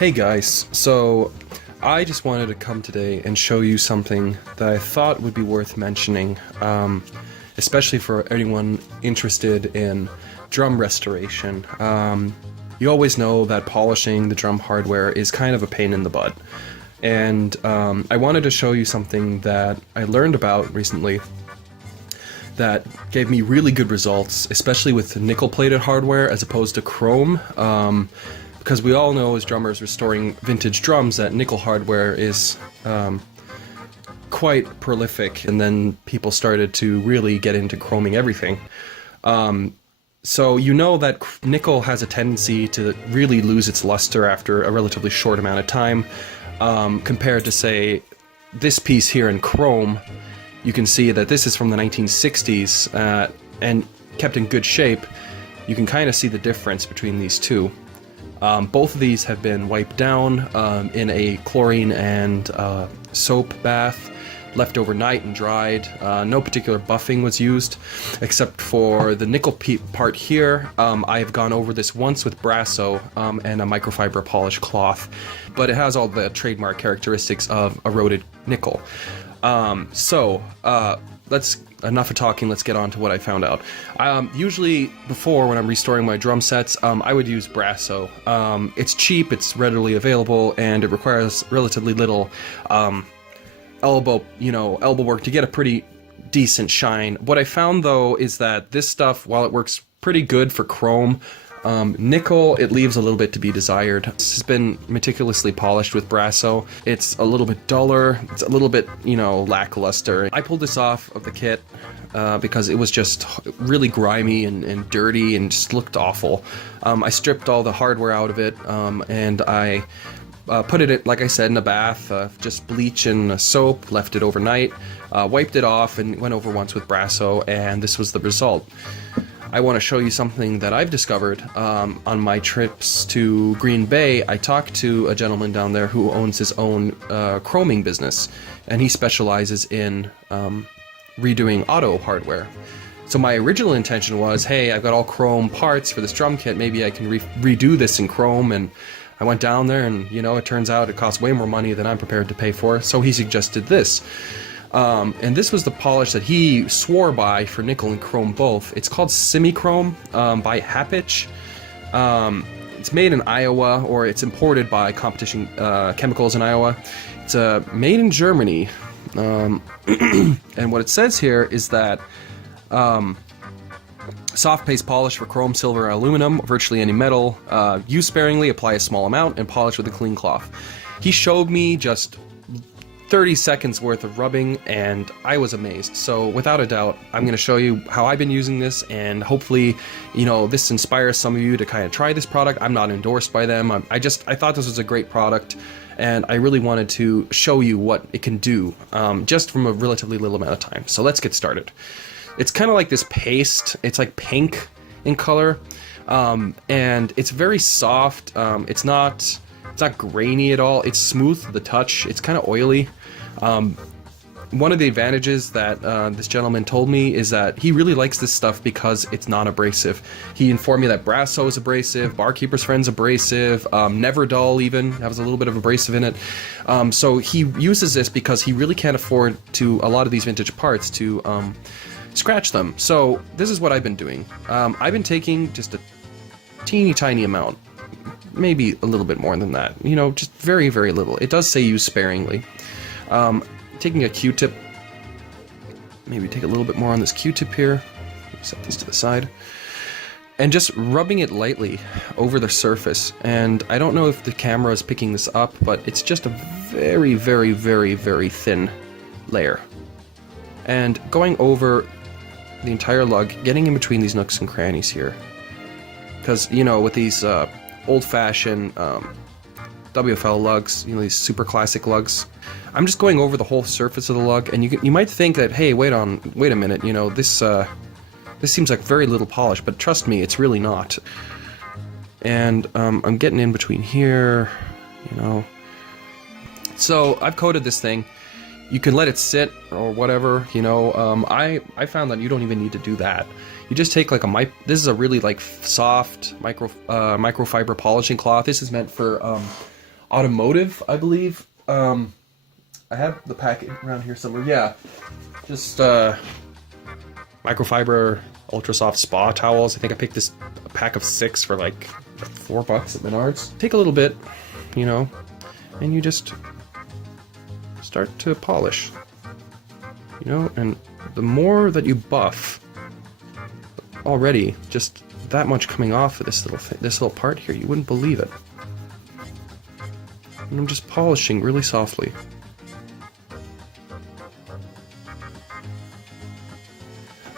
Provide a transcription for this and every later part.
Hey guys, so I just wanted to come today and show you something that I thought would be worth mentioning, especially for anyone interested in drum restoration. You always know that polishing the drum hardware is kind of a pain in the butt, and I wanted to show you something that I learned about recently that gave me really good results, especially with nickel-plated hardware as opposed to chrome. Because we all know as drummers restoring vintage drums that nickel hardware is quite prolific, and then people started to really get into chroming everything. So you know that nickel has a tendency to really lose its luster after a relatively short amount of time, compared to, say, this piece here in chrome. You can see that this is from the 1960s and kept in good shape. You can kind of see the difference between these two. Both of these have been wiped down in a chlorine and soap bath, left overnight and dried. No particular buffing was used, except for the nickel part here. I have gone over this once with Brasso and a microfiber polish cloth, but it has all the trademark characteristics of eroded nickel. Enough of talking, let's get on to what I found out. Usually before, when I'm restoring my drum sets, I would use Brasso. It's cheap, it's readily available, and it requires relatively little elbow work to get a pretty decent shine. What I found though is that this stuff, while it works pretty good for chrome, nickel, it leaves a little bit to be desired. This has been meticulously polished with Brasso. It's a little bit duller, it's a little bit, lackluster. I pulled this off of the kit because it was just really grimy and dirty and just looked awful. I stripped all the hardware out of it, and I put it, like I said, in a bath, just bleach and soap, left it overnight, wiped it off, and went over once with Brasso, and this was the result. I want to show you something that I've discovered on my trips to Green Bay. I talked to a gentleman down there who owns his own chroming business, and he specializes in redoing auto hardware. So my original intention was, hey, I've got all chrome parts for this drum kit, maybe I can redo this in chrome. And I went down there and, it turns out it costs way more money than I'm prepared to pay for, so he suggested this. And this was the polish that he swore by for nickel and chrome both. It's called Simichrome by Hapich. It's made in Iowa, or it's imported by Competition Chemicals in Iowa. It's made in Germany. And what it says here is that soft paste polish for chrome, silver, and aluminum, virtually any metal. Use sparingly, apply a small amount, and polish with a clean cloth. He showed me just 30 seconds worth of rubbing, and I was amazed. So without a doubt, I'm going to show you how I've been using this, and hopefully, this inspires some of you to kind of try this product. I'm not endorsed by them. I thought this was a great product, and I really wanted to show you what it can do, just from a relatively little amount of time. So let's get started. It's kind of like this paste. It's like pink in color, and it's very soft. It's not grainy at all. It's smooth to the touch. It's kind of oily. One of the advantages that this gentleman told me is that he really likes this stuff because it's non-abrasive. He informed me that Brasso is abrasive, Barkeeper's Friend's abrasive, Never Dull even has a little bit of abrasive in it. So he uses this because he really can't afford a lot of these vintage parts to scratch them. So this is what I've been doing. I've been taking just a teeny tiny amount, maybe a little bit more than that, just very, very little. It does say use sparingly. Taking a Q-tip, maybe take a little bit more on this Q-tip here, set this to the side, and just rubbing it lightly over the surface. And I don't know if the camera is picking this up, but it's just a very, very, very, very thin layer. And going over the entire lug, getting in between these nooks and crannies here. Because, with these old-fashioned WFL lugs, these super classic lugs, I'm just going over the whole surface of the lug, and you might think that, hey, wait a minute, this seems like very little polish, but trust me, it's really not. And I'm getting in between here, So I've coated this thing. You can let it sit or whatever, I found that you don't even need to do that. You just take like this is a really soft microfiber polishing cloth. This is meant for Automotive, I believe. I have the packet around here somewhere. Yeah, just microfiber ultra soft spa towels. I think I picked this a pack of 6 for like $4 at Menards. Take a little bit, you know, and you just start to polish, you know, and the more that you buff, already just that much coming off of this little part here, you wouldn't believe it. And I'm just polishing really softly.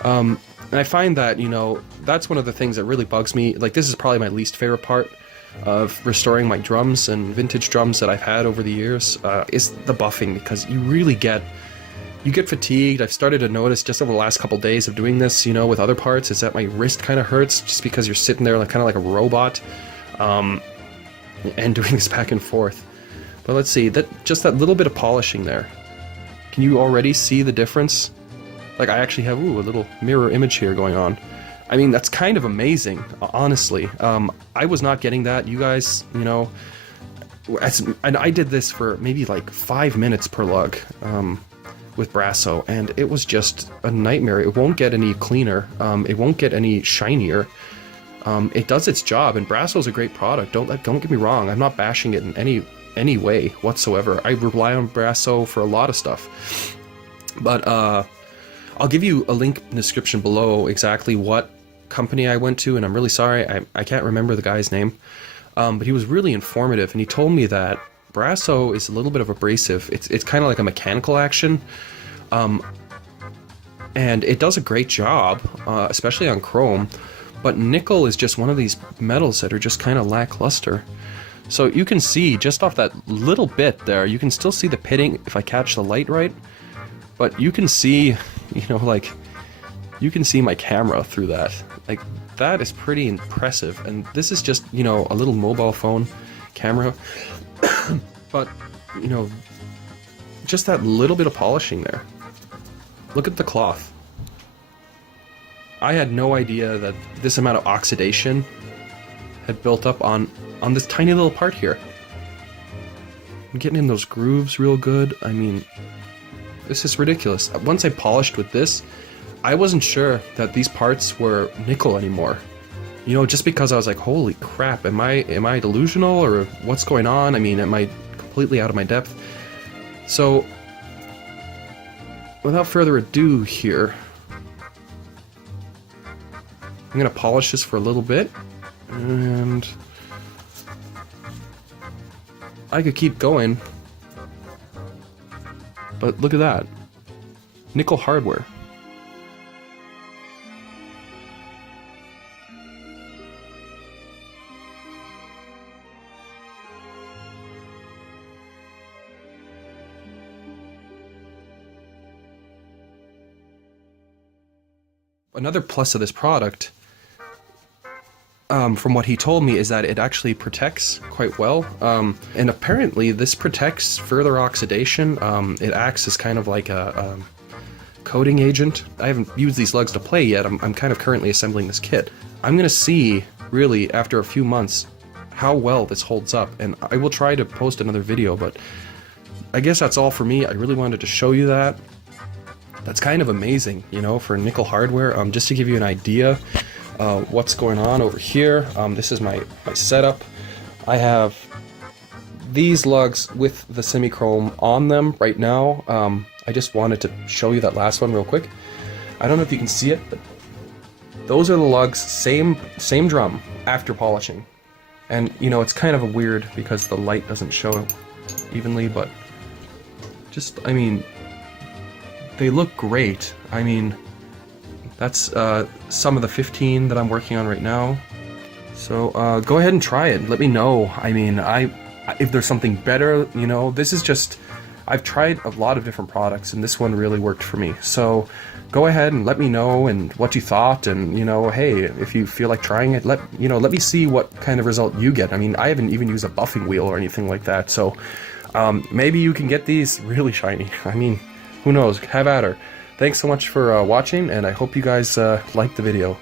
And I find that, you know, that's one of the things that really bugs me. Like, this is probably my least favorite part of restoring my drums and vintage drums that I've had over the years, is the buffing, because you really get fatigued. I've started to notice just over the last couple days of doing this, you know, with other parts, is that my wrist kind of hurts just because you're sitting there like kind of like a robot, and doing this back and forth. But let's see, just that little bit of polishing there. Can you already see the difference? Like, I actually have, a little mirror image here going on. I mean, that's kind of amazing, honestly. I was not getting that. You guys, you know, and I did this for maybe like 5 minutes per lug, with Brasso, and it was just a nightmare. It won't get any cleaner. It won't get any shinier. It does its job, and Brasso's a great product. Don't get me wrong. I'm not bashing it in any way whatsoever. I rely on Brasso for a lot of stuff. But I'll give you a link in the description below exactly what company I went to, and I'm really sorry, I can't remember the guy's name. But he was really informative, and he told me that Brasso is a little bit of abrasive. It's kind of like a mechanical action. And it does a great job, especially on chrome. But nickel is just one of these metals that are just kind of lackluster. So you can see, just off that little bit there, you can still see the pitting if I catch the light right. But you can see, you know, like, you can see my camera through that. Like, that is pretty impressive. And this is just, you know, a little mobile phone camera. But, you know, just that little bit of polishing there. Look at the cloth. I had no idea that this amount of oxidation had built up on this tiny little part here. I'm getting in those grooves real good. I mean, this is ridiculous. Once I polished with this, I wasn't sure that these parts were nickel anymore. You know, just because I was like, holy crap, am I delusional, or what's going on? I mean, am I completely out of my depth? So, without further ado here, I'm gonna polish this for a little bit, and I could keep going, but look at that. Nickel hardware. Another plus of this product, from what he told me, is that it actually protects quite well. And apparently this protects further oxidation. It acts as kind of like a coating agent. I haven't used these lugs to play yet. I'm kind of currently assembling this kit. I'm gonna see, really, after a few months, how well this holds up. And I will try to post another video, but I guess that's all for me. I really wanted to show you that. That's kind of amazing, you know, for nickel hardware. Just to give you an idea what's going on over here. This is my setup. I have these lugs with the Simichrome on them right now. I just wanted to show you that last one real quick. I don't know if you can see it, but those are the lugs, same drum after polishing. And, you know, it's kind of a weird because the light doesn't show evenly, but just, I mean, they look great. I mean, that's some of the 15 that I'm working on right now. So go ahead and try it. Let me know. I mean, if there's something better, you know, this is just, I've tried a lot of different products and this one really worked for me. So go ahead and let me know and what you thought, and, you know, hey, if you feel like trying it, let me see what kind of result you get. I mean, I haven't even used a buffing wheel or anything like that. So maybe you can get these really shiny. I mean, who knows? Have at her. Thanks so much for watching, and I hope you guys liked the video.